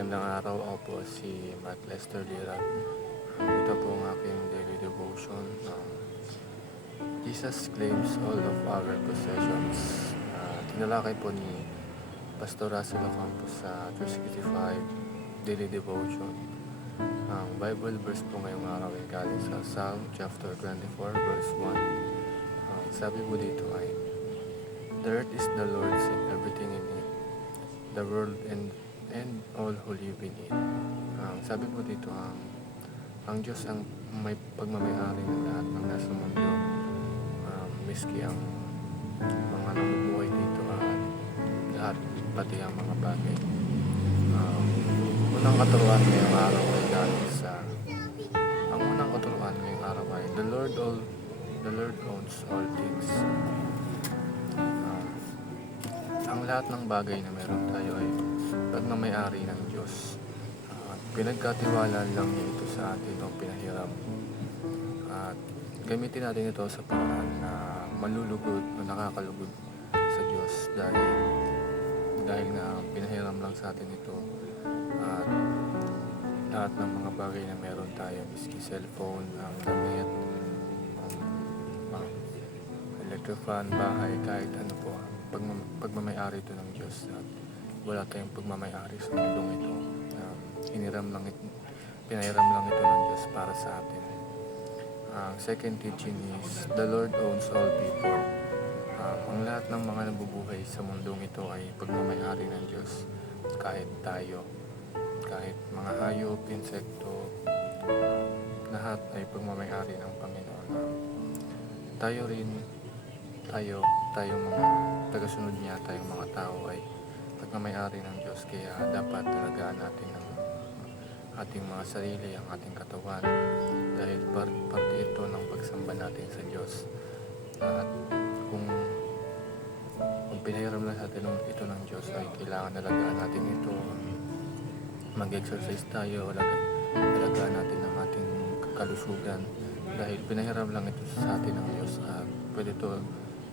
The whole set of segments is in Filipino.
Magandang araw, ako po si Mark Lester Lira. Ito po ang aking daily devotion. Jesus claims all of our possessions. Tinalakay po ni Pastor Russell Ocampo sa 365 daily devotion. Ang Bible verse po ngayong araw ay galing sa Psalm chapter 24 verse 1. Sabi po dito ay, "The earth is the Lord's and everything in it, the world and all who live in it." Sabi po dito, ang Diyos ang may pagmamayari ng lahat ng nasa mundo, miski ang mga namubuhay dito at lahat, pati ang mga bagay. Unang katuruan ngayong araw ay galing sa ang unang katuruan ngayong araw ay the Lord owns all things. Ang lahat ng bagay na meron tayo ay pagmamayari ng Diyos. Pinagkatiwala lang niya ito sa atin o pinahiram. At gamitin natin ito sa paraan na malulugod o nakakalugod sa Diyos dahil nga pinahiram lang sa atin ito. At lahat ng mga bagay na meron tayo, miski cellphone, damit, electric fan, bahay, kahit ano po, pagmamayari ito ng Diyos. At wala tayong pagmamayari sa mundong ito. Pinahiram lang ito ng Diyos para sa atin. Ang second teaching is the Lord owns all people. Ang lahat ng mga nabubuhay sa mundong ito ay pagmamayari ng Diyos. Kahit tayo, kahit mga hayop, insekto, lahat ay pagmamayari ng Panginoon. Tayo mga tagasunod niya, tayong mga tao ay pagmamayari ng Diyos. Kaya dapat talagaan natin ang ating mga sarili, ang ating katawan, dahil parte ito ng pagsamba natin sa Diyos. At kung pinahiram lang sa atin ito ng Diyos, ay kailangan alagaan natin ito. Mag-exercise tayo, alagaan natin ang ating kalusugan, dahil pinahiram lang ito sa atin ng Diyos. At pwede ito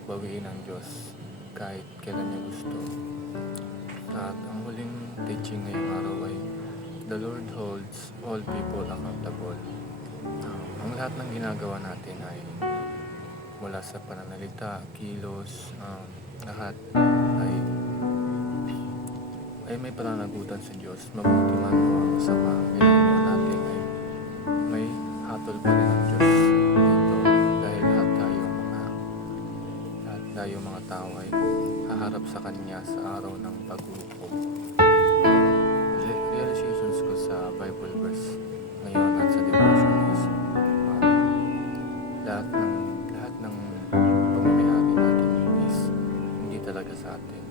bawiin ng Diyos kahit kailan niya gusto. At ang huling teaching ngayong araw ay the Lord holds all people accountable. Ang lahat ng ginagawa natin ay mula sa pananalita, kilos, lahat ay may pananagutan sa Diyos. Mabuti man o masama ang ginagawa natin ay may hatol pa rin ang Diyos dito, dahil lahat tayo mga tao ay haharap sa Kanya sa araw ng paghuhukom. Realizations ko sa Bible verse ngayon at sa devotion is lahat ng pamamayari natin is hindi talaga sa atin.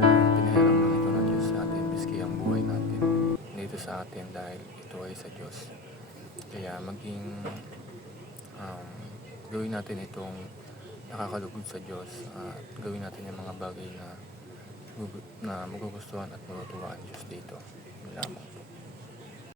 Pinahiram lang ito ng Diyos sa atin, miski ang buhay natin dito sa atin, dahil ito ay sa Diyos. Kaya gawin natin itong nakakalugod sa Diyos, at gawin natin yung mga bagay na magugustuhan at matutuwa ang Diyos dito. Yun lamang.